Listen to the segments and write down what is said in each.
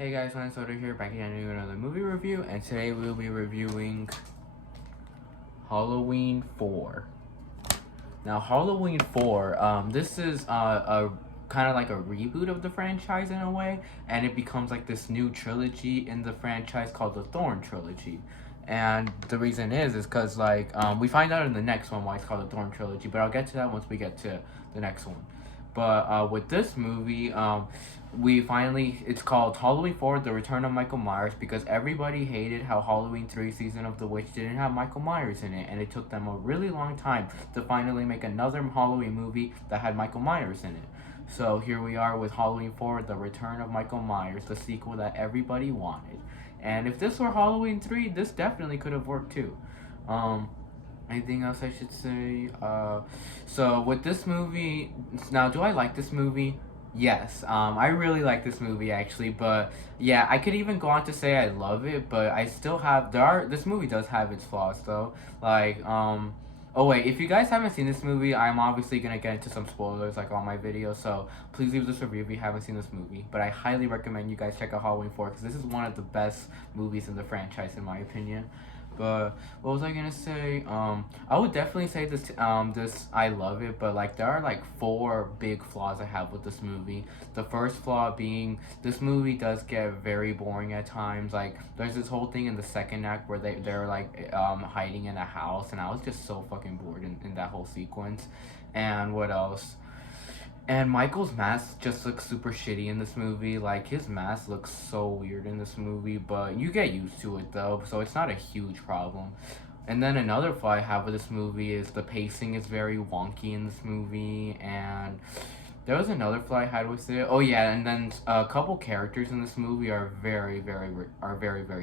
Hey guys, my name's Soda here, back again doing another movie review, and today we'll be reviewing Halloween 4. Now, Halloween 4, this is a kind of like a reboot of the franchise in a way, and it becomes like this new trilogy in the franchise called the Thorn Trilogy. And the reason is because we find out in the next one why it's called the Thorn Trilogy, but I'll get to that once we get to the next one. But with this movie, it's called Halloween 4 The Return of Michael Myers because everybody hated how Halloween 3 Season of the Witch didn't have Michael Myers in it, and it took them a really long time to finally make another Halloween movie that had Michael Myers in it. So here we are with Halloween 4 The Return of Michael Myers, the sequel that everybody wanted. And if this were Halloween 3, this definitely could have worked too. Anything else I should say? So with this movie, now do I like this movie? Yes, I really like this movie actually, but yeah, I could even go on to say I love it, but I still have this movie does have its flaws though. Oh wait, if you guys haven't seen this movie, I'm obviously gonna get into some spoilers like all my videos, so please leave this review if you haven't seen this movie. But I highly recommend you guys check out Halloween 4 because this is one of the best movies in the franchise in my opinion. But what was I gonna say? I would definitely say this I love it, but like there are like four big flaws I have with this movie. The first flaw being this movie does get very boring at times. Like there's this whole thing in the second act where they're like hiding in a house, and I was just so fucking bored in that whole sequence. And what else? And Michael's mask just looks super shitty in this movie. Like, his mask looks so weird in this movie, but you get used to it though, so it's not a huge problem. And then another flaw I have with this movie is the pacing is very wonky in this movie, and there was another flaw I had with it. Oh yeah, and then a couple characters in this movie are very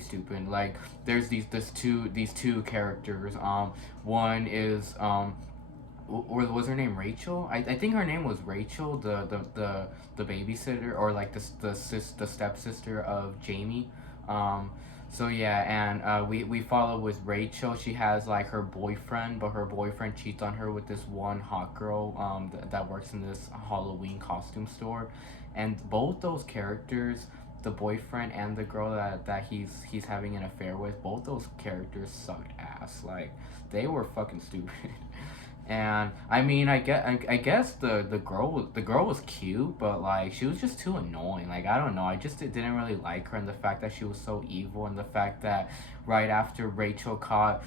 stupid. Like, there's these two characters. One is or was her name Rachel? I think her name was Rachel, the babysitter, or like the stepsister of Jamie. Um, so yeah, and we follow with Rachel. She has like her boyfriend, but her boyfriend cheats on her with this one hot girl that works in this Halloween costume store, and both those characters, the boyfriend and the girl that he's having an affair with, both those characters sucked ass. Like, they were fucking stupid. And I mean, I guess the girl was cute, but like she was just too annoying. Like, I don't know, I just didn't really like her, and the fact that she was so evil, and the fact that right after Rachel caught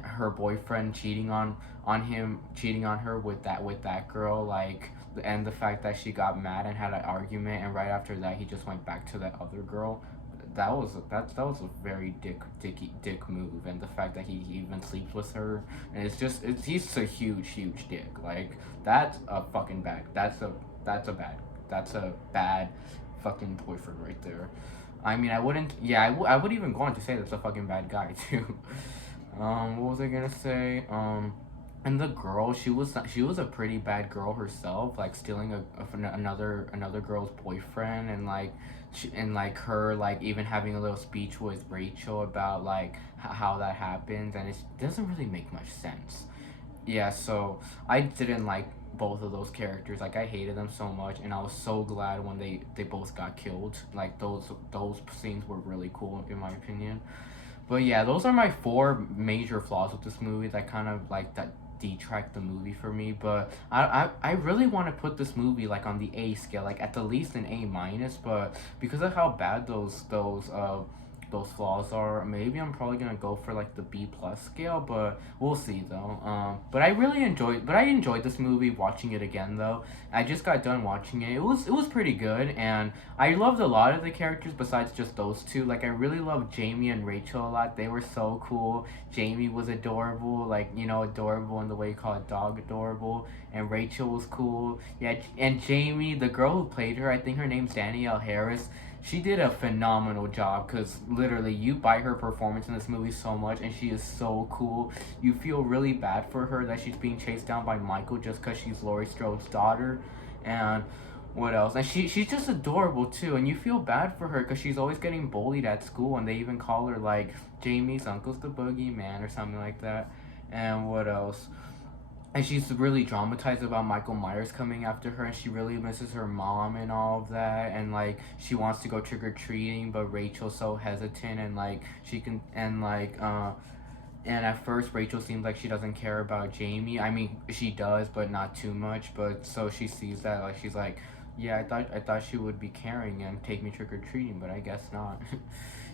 her boyfriend cheating on her with that girl, like, and the fact that she got mad and had an argument, and right after that he just went back to that other girl. That was a very dick move, and the fact that he even sleeps with her, and he's a huge dick. Like, that's a fucking bad that's a bad fucking boyfriend right there. I mean, I wouldn't, yeah, I would even go on to say that's a fucking bad guy too. What was I gonna say? And the girl, she was a pretty bad girl herself, like stealing another girl's boyfriend, and like and like her like even having a little speech with Rachel about like how that happens, and it doesn't really make much sense. Yeah, so I didn't like both of those characters. Like, I hated them so much, and I was so glad when they both got killed. Like, those scenes were really cool in my opinion. But yeah, those are my four major flaws with this movie that kind of like that detract the movie for me. But I really want to put this movie like on the A scale, like at the least an A minus. But because of how bad those flaws are, maybe I'm probably gonna go for like the B plus scale, but we'll see though. But I enjoyed this movie watching it again though. I just got done watching it. It was pretty good, and I loved a lot of the characters besides just those two. Like, I really loved Jamie and Rachel a lot. They were so cool. Jamie was adorable, like, you know, adorable in the way you call a dog adorable, and Rachel was cool. Yeah, and Jamie, the girl who played her, I think her name's Danielle Harris, she did a phenomenal job because literally you buy her performance in this movie so much, and she is so cool. You feel really bad for her that she's being chased down by Michael just because she's Laurie Strode's daughter. And what else? And she's just adorable too, and you feel bad for her because she's always getting bullied at school, and they even call her like Jamie's uncle's the boogeyman or something like that. And what else? and she's really traumatized about Michael Myers coming after her, and she really misses her mom and all of that, and like she wants to go trick or treating, but Rachel's so hesitant, and like she can, and at first Rachel seems like she doesn't care about Jamie. I mean, she does, but not too much. But so she sees that, like she's like, yeah, I thought she would be caring and take me trick or treating, but I guess not.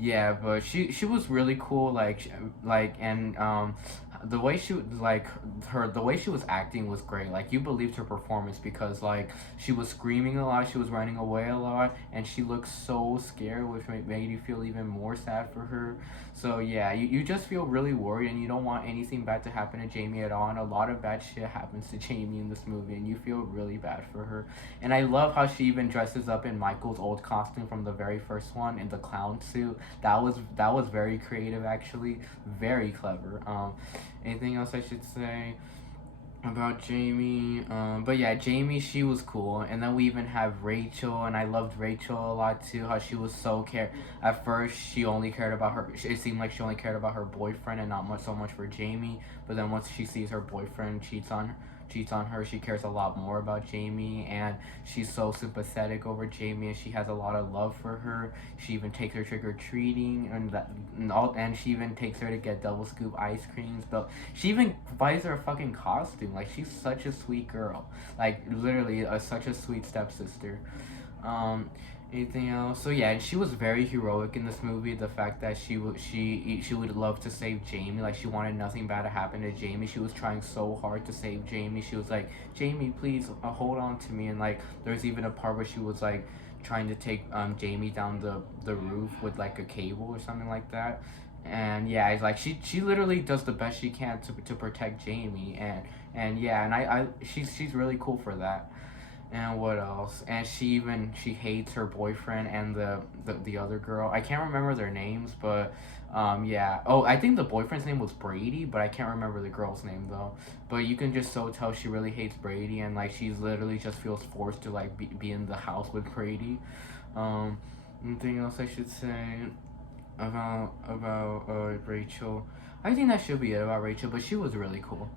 Yeah, but she was really cool. And the way she like her the way she was acting was great. Like you believed her performance because like she was screaming a lot, she was running away a lot, and she looked so scared, which made you feel even more sad for her. So yeah, you just feel really worried, and you don't want anything bad to happen to Jamie at all. And a lot of bad shit happens to Jamie in this movie, and you feel really bad for her. And I love how she even dresses up in Michael's old costume from the very first one in the clown suit. That was very creative, actually, very clever. Anything else I should say about Jamie? But yeah, Jamie, she was cool, and then we even have Rachel, and I loved Rachel a lot too. How she was so care. At first, she only cared about her. It seemed like she only cared about her boyfriend and not much so much for Jamie. But then once she sees her boyfriend cheats on her, she cares a lot more about Jamie, and she's so sympathetic over Jamie, and she has a lot of love for her. She even takes her trick or treating, and she even takes her to get double scoop ice creams. But she even buys her a fucking costume. Like she's such a sweet girl. Like literally, such a sweet stepsister. Um, Anything else? So yeah, and she was very heroic in this movie. The fact that she would love to save Jamie. Like she wanted nothing bad to happen to Jamie. She was trying so hard to save Jamie. She was like, Jamie, please hold on to me. And like, there's even a part where she was like trying to take Jamie down the roof with like a cable or something like that. And yeah, it's like she literally does the best she can to protect Jamie. And yeah, and she's really cool for that. And what else? And she hates her boyfriend and the other girl. I can't remember their names, but yeah. Oh, I think the boyfriend's name was Brady, but I can't remember the girl's name though. But you can just so tell she really hates Brady, and like she's literally just feels forced to like be in the house with Brady. Um, Anything else I should say about Rachel? I think that should be it about Rachel, but she was really cool.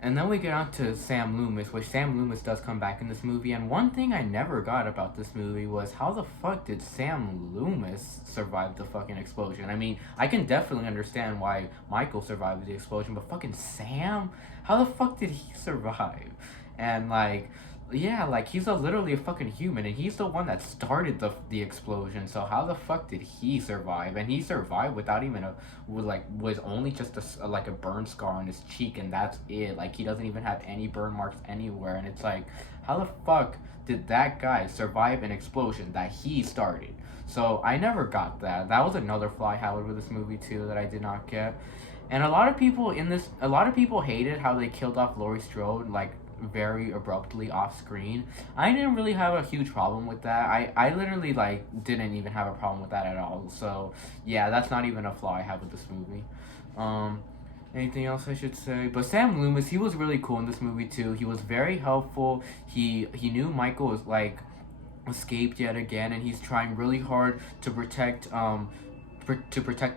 And then we get on to Sam Loomis, which Sam Loomis does come back in this movie. And one thing I never got about this movie was how the fuck did Sam Loomis survive the fucking explosion? I mean, I can definitely understand why Michael survived the explosion, but fucking Sam? How the fuck did he survive? And like, yeah, like he's literally a fucking human, and he's the one that started the explosion. So how the fuck did he survive? And he survived without even was only just like a burn scar on his cheek, and that's it. Like he doesn't even have any burn marks anywhere, and it's like, how the fuck did that guy survive an explosion that he started? So I never got that. That was another flaw I had with this movie too that I did not get. And a lot of people hated how they killed off Laurie Strode like very abruptly off screen. I didn't really have a huge problem with that. I literally like didn't even have a problem with that at all. So yeah, that's not even a flaw I have with this movie. Um Anything else I should say? But Sam Loomis, he was really cool in this movie too. He was very helpful. He knew Michael was like escaped yet again, and he's trying really hard to protect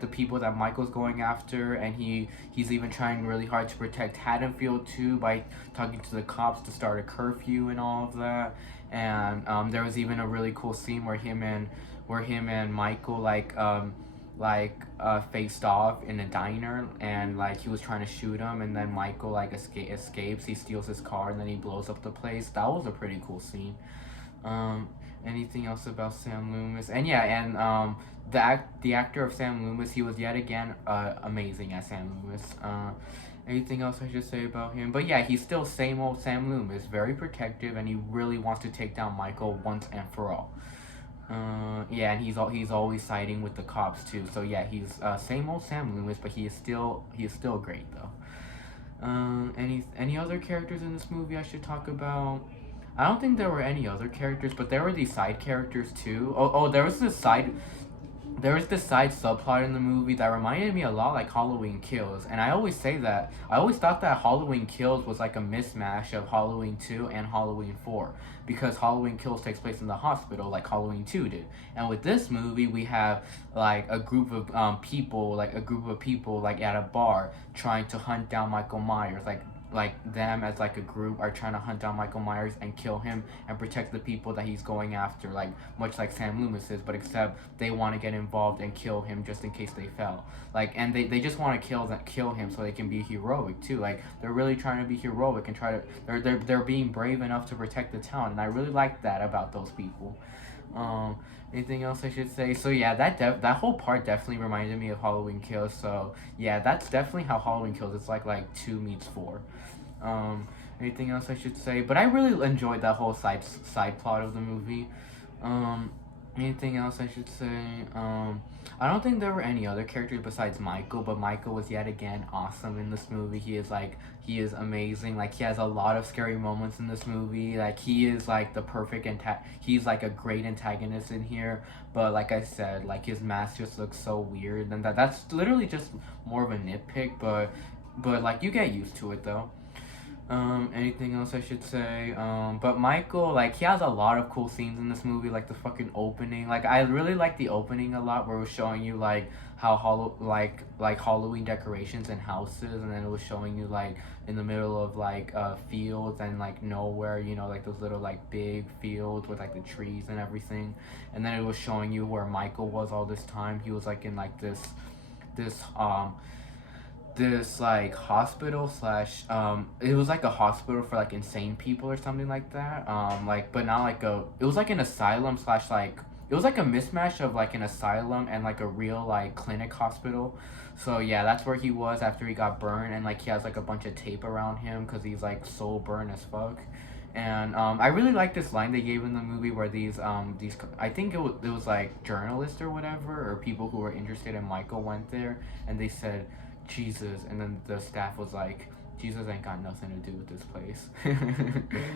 the people that Michael's going after, and he's even trying really hard to protect Haddonfield too by talking to the cops to start a curfew and all of that. And there was even a really cool scene where him and Michael faced off in a diner, and like he was trying to shoot him, and then Michael like escapes. He steals his car, and then he blows up the place. That was a pretty cool scene. Um, Anything else about Sam Loomis? And yeah, and the actor of Sam Loomis, he was yet again amazing as Sam Loomis. Anything else I should say about him? But yeah, he's still same old Sam Loomis, very protective, and he really wants to take down Michael once and for all. Yeah, and he's always siding with the cops too. So yeah, he's same old Sam Loomis, but he is still great though. Any other characters in this movie I should talk about? I don't think there were any other characters, but there were these side characters too. There was this side subplot in the movie that reminded me a lot like Halloween Kills, and I always thought that Halloween Kills was like a mismatch of Halloween 2 and Halloween 4, because Halloween Kills takes place in the hospital like Halloween 2 did. And with this movie, we have like a group of people like at a bar trying to hunt down Michael Myers. Like like them as like a group are trying to hunt down Michael Myers and kill him and protect the people that he's going after, like much like Sam Loomis is, but except they want to get involved and kill him just in case they fell. Like, and they just want to kill him so they can be heroic too. Like, they're really trying to be heroic and try to they're being brave enough to protect the town, and I really like that about those people. Um, Anything else I should say? So yeah, that whole part definitely reminded me of Halloween Kills. So yeah, that's definitely how Halloween Kills. It's like two meets four. Um, Anything else I should say? But I really enjoyed that whole side plot of the movie. Um, Anything else I should say? I don't think there were any other characters besides Michael, but Michael was yet again awesome in this movie. He is amazing. Like, he has a lot of scary moments in this movie. Like, he is like the perfect he's like a great antagonist in here. But like I said, like, his mask just looks so weird, and that's literally just more of a nitpick. But like, you get used to it though. Anything else I should say? But Michael, like, he has a lot of cool scenes in this movie, like the fucking opening. Like, I really like the opening a lot, where it was showing you like how like Halloween decorations and houses, and then it was showing you like in the middle of like fields and like nowhere, you know, like those little like big fields with like the trees and everything, and then it was showing you where Michael was all this time. He was like in like this this like hospital slash it was like a hospital for like insane people or something like that, like, but not like a, it was like an asylum slash like, it was like a mismatch of like an asylum and like a real like clinic hospital. So yeah, that's where he was after he got burned, and like he has like a bunch of tape around him because he's like so burned as fuck. And I really like this line they gave in the movie where these I think it was like journalists or whatever, or people who were interested in Michael went there, and they said Jesus, and then the staff was like, Jesus ain't got nothing to do with this place.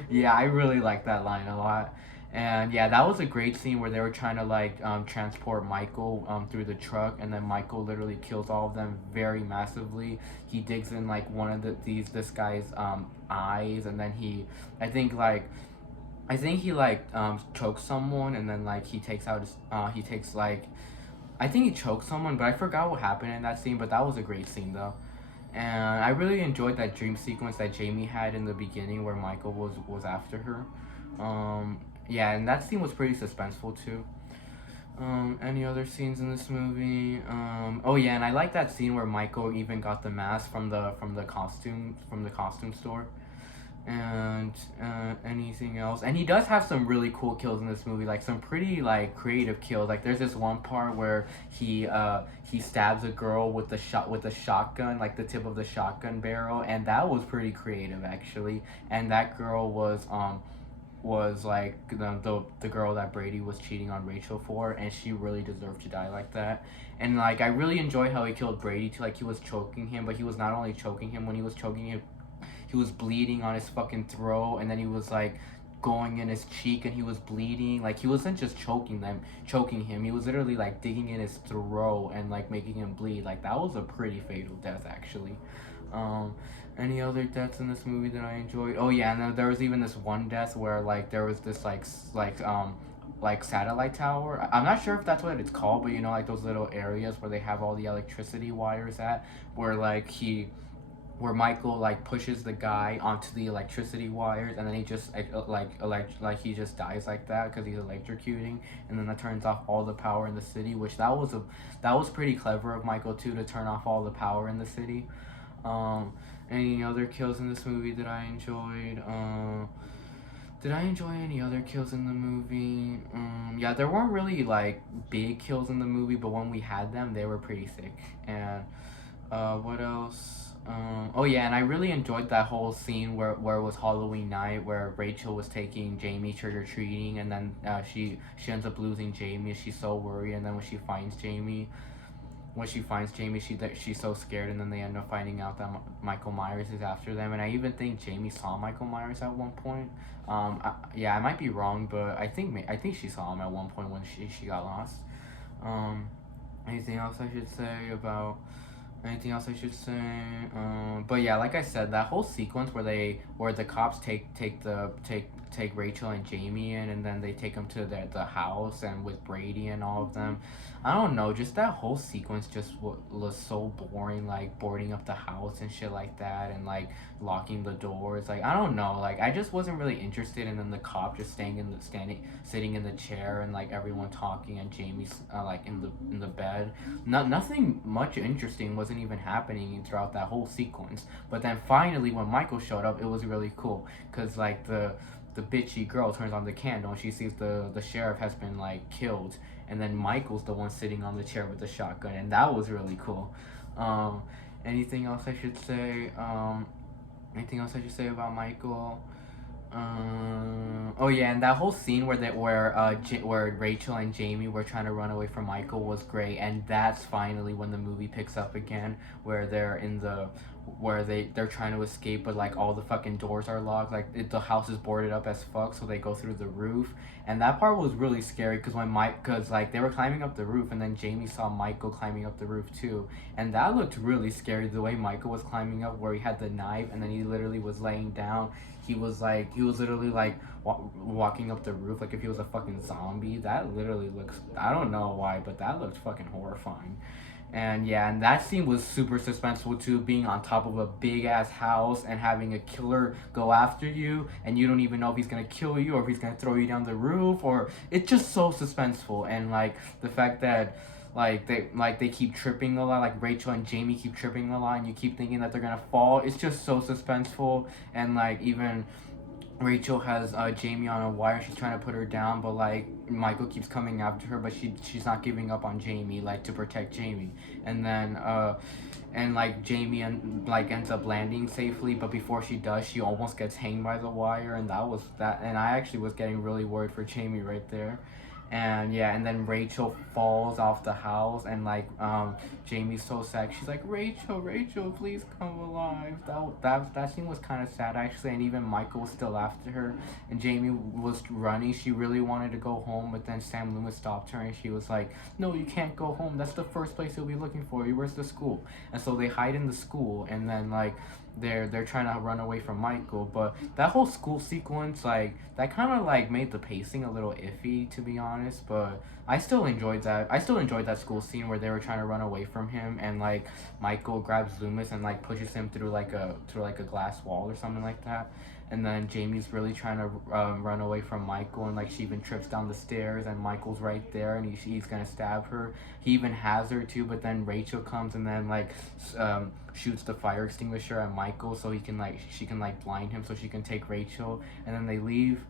Yeah, I really like that line a lot. And yeah, that was a great scene where they were trying to like transport Michael through the truck, and then Michael literally kills all of them very massively. He digs in like one of this guy's eyes, and then I think he like chokes someone, and then like he takes out his he takes like, I think he choked someone, but I forgot what happened in that scene. But that was a great scene though, and I really enjoyed that dream sequence that Jamie had in the beginning where Michael was after her. Yeah, and that scene was pretty suspenseful too. Any other scenes in this movie? Oh yeah, and I like that scene where Michael even got the mask from the costume store. And anything else? And he does have some really cool kills in this movie, like some pretty like creative kills. Like, there's this one part where he stabs a girl with the shotgun, like the tip of the shotgun barrel, and that was pretty creative actually. And that girl was like the girl that Brady was cheating on Rachel for, and she really deserved to die like that. And like, I really enjoy how he killed Brady too. Like, he was choking him, but he was not only choking him. When he was choking him, he was bleeding on his fucking throat, and then he was like going in his cheek, and he was bleeding. Like, he wasn't just choking him, he was literally like digging in his throat and like making him bleed. Like, that was a pretty fatal death actually. um any other deaths in this movie that I enjoyed? Oh yeah, and then there was even this one death where like there was this like satellite tower. I'm not sure if that's what it's called, but you know, like those little areas where they have all the electricity wires at, where like where Michael like pushes the guy onto the electricity wires, and then he just like he just dies like that because he's electrocuting, and then that turns off all the power in the city. Which that was pretty clever of Michael too, to turn off all the power in the city. Um, any other kills in this movie that I enjoyed? Did I enjoy any other kills in the movie? Yeah, there weren't really like big kills in the movie, but when we had them, they were pretty sick. And what else? Oh yeah, and I really enjoyed that whole scene where it was Halloween night, where Rachel was taking Jamie trick or treating, and then she ends up losing Jamie. She's so worried, and then when she finds Jamie, she's so scared, and then they end up finding out that Michael Myers is after them. And I even think Jamie saw Michael Myers at one point. Yeah, I might be wrong, but I think she saw him at one point when she got lost. Um, anything else I should say about? Anything else I should say? But yeah, like I said, that whole sequence where the cops take take Rachel and Jamie in, and then they take them to the house and with Brady and all of them. I don't know, just that whole sequence just was so boring, like boarding up the house and shit like that, and like locking the doors. Like I don't know, like I just wasn't really interested. And then the cop just sitting in the chair, and like everyone talking, and Jamie's like in the bed. Nothing much interesting wasn't even happening throughout that whole sequence. But then finally, when Michael showed up, it was really cool, cause like the bitchy girl turns on the candle and she sees the sheriff has been like killed, and then Michael's the one sitting on the chair with the shotgun, and that was really cool. Um, anything else I should say? Anything else I should say about Michael? Oh yeah, and that whole scene where Rachel and Jamie were trying to run away from Michael was great, and that's finally when the movie picks up again, where they're trying to escape, but like all the fucking doors are locked, like the house is boarded up as fuck, so they go through the roof, and that part was really scary because because like they were climbing up the roof, and then Jamie saw Michael climbing up the roof too, and that looked really scary the way Michael was climbing up, where he had the knife, and then he literally was laying down. He was literally like walking up the roof like if he was a fucking zombie. That literally looks, I don't know why, but that looked fucking horrifying. And yeah, and that scene was super suspenseful too, being on top of a big ass house and having a killer go after you, and you don't even know if he's gonna kill you or if he's gonna throw you down the roof, or it's just so suspenseful. And like the fact that they keep tripping a lot, like Rachel and Jamie keep tripping a lot, and you keep thinking that they're gonna fall. It's just so suspenseful. And like even Rachel has Jamie on a wire. She's trying to put her down, but like Michael keeps coming after her, but she's not giving up on Jamie, like to protect Jamie. And then and like Jamie like ends up landing safely, but before she does, she almost gets hanged by the wire, and that was that. And I actually was getting really worried for Jamie right there. And yeah, and then Rachel falls off the house, and like Jamie's so sad. She's like, Rachel, please come alive. That scene was kind of sad actually. And even Michael was still after her, and Jamie was running. She really wanted to go home, but then Sam Loomis stopped her, and she was like, no, you can't go home. That's the first place he'll be looking for you. Where's the school? And so they hide in the school, and then like they're trying to run away from Michael. But that whole school sequence, like that kind of like made the pacing a little iffy, to be honest. But I still enjoyed that. I still enjoyed that school scene where they were trying to run away from him, and like Michael grabs Loomis and like pushes him through like a glass wall or something like that. And then Jamie's really trying to run away from Michael, and like she even trips down the stairs, and Michael's right there, and he's gonna stab her. He even has her too, but then Rachel comes and then like shoots the fire extinguisher at Michael, so she can like blind him, so she can take Rachel, and then they leave.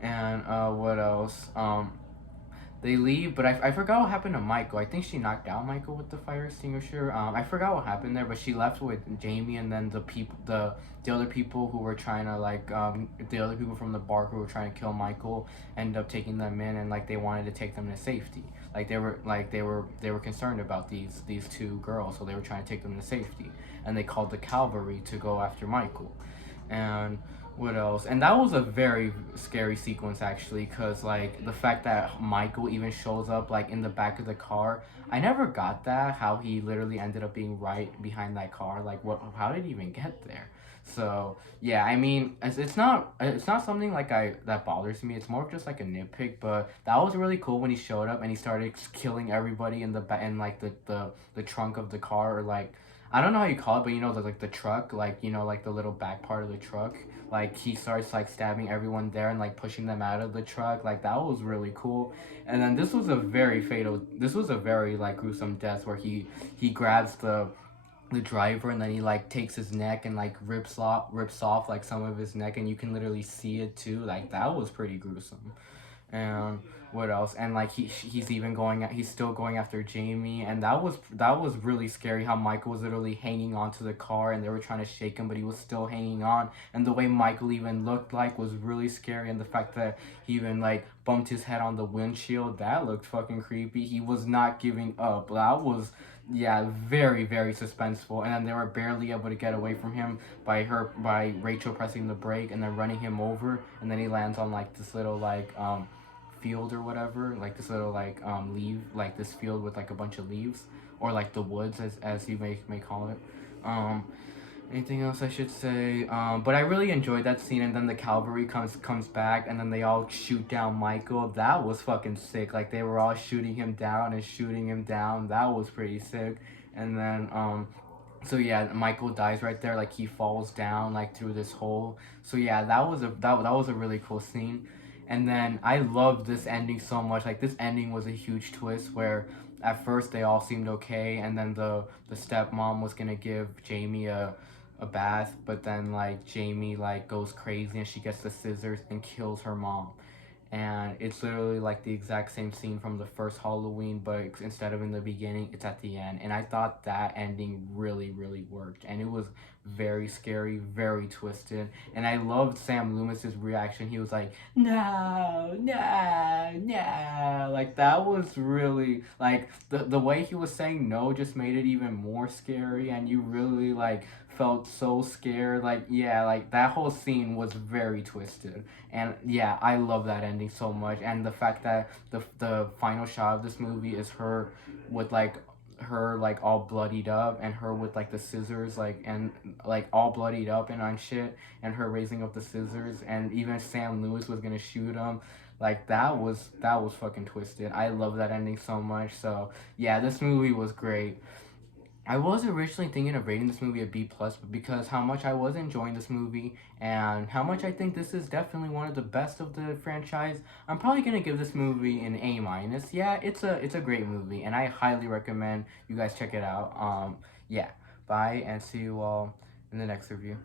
And what else? They leave, but I forgot what happened to Michael. I think she knocked out Michael with the fire extinguisher. I forgot what happened there, but she left with Jamie, and then the other people who were trying to the other people from the bar who were trying to kill Michael ended up taking them in, and like they wanted to take them to safety. Like they were concerned about these two girls, so they were trying to take them to safety, and they called the cavalry to go after Michael. And what else? And that was a very scary sequence actually, because like the fact that Michael even shows up like in the back of the car, I never got that, how he literally ended up being right behind that car. Like how did he even get there? So yeah, I mean it's not something like I that bothers me. It's more of just like a nitpick, but that was really cool when he showed up and he started killing everybody in in like the trunk of the car, or like I don't know how you call it, but you know like the truck, like you know like the little back part of the truck. Like he starts like stabbing everyone there and like pushing them out of the truck. Like that was really cool. And then this was a very like gruesome death where he grabs the driver, and then he like takes his neck and like rips off like some of his neck, and you can literally see it too. Like that was pretty gruesome. And what else? And like he's still going after Jamie, and that was really scary, how Michael was literally hanging onto the car, and they were trying to shake him, but he was still hanging on. And the way Michael even looked like was really scary, and the fact that he even like bumped his head on the windshield, that looked fucking creepy. He was not giving up. That was, yeah, very very suspenseful. And then they were barely able to get away from him by Rachel pressing the brake and then running him over, and then he lands on like this little field or whatever, like this little leaf, like this field with like a bunch of leaves, or like the woods, as you may call it. um Anything else I should say? But I really enjoyed that scene, and then the cavalry comes back, and then they all shoot down Michael. That was fucking sick. Like they were all shooting him down and shooting him down. That was pretty sick. And then so yeah, Michael dies right there. Like he falls down like through this hole. So yeah, that was a really cool scene. And then I loved this ending so much. Like this ending was a huge twist where at first they all seemed okay, and then the stepmom was gonna give Jamie a bath, but then like Jamie like goes crazy and she gets the scissors and kills her mom. And it's literally like the exact same scene from the first Halloween, but instead of in the beginning, it's at the end. And I thought that ending really, really worked, and it was very scary, very twisted. And I loved Sam Loomis's reaction. He was like, "No, no, no!" Like that was really like the way he was saying no just made it even more scary, and you really like felt so scared. Like yeah, like that whole scene was very twisted. And yeah, I love that ending so much, and the fact that the final shot of this movie is her with like her like all bloodied up, and her with like the scissors like and like all bloodied up and on shit, and her raising up the scissors, and even Sam Lewis was gonna shoot him. Like that was fucking twisted. I love that ending so much. So yeah, this movie was great. I was originally thinking of rating this movie a B plus, but because how much I was enjoying this movie and how much I think this is definitely one of the best of the franchise, I'm probably gonna give this movie an A minus. Yeah, it's a great movie, and I highly recommend you guys check it out. Yeah, bye, and see you all in the next review.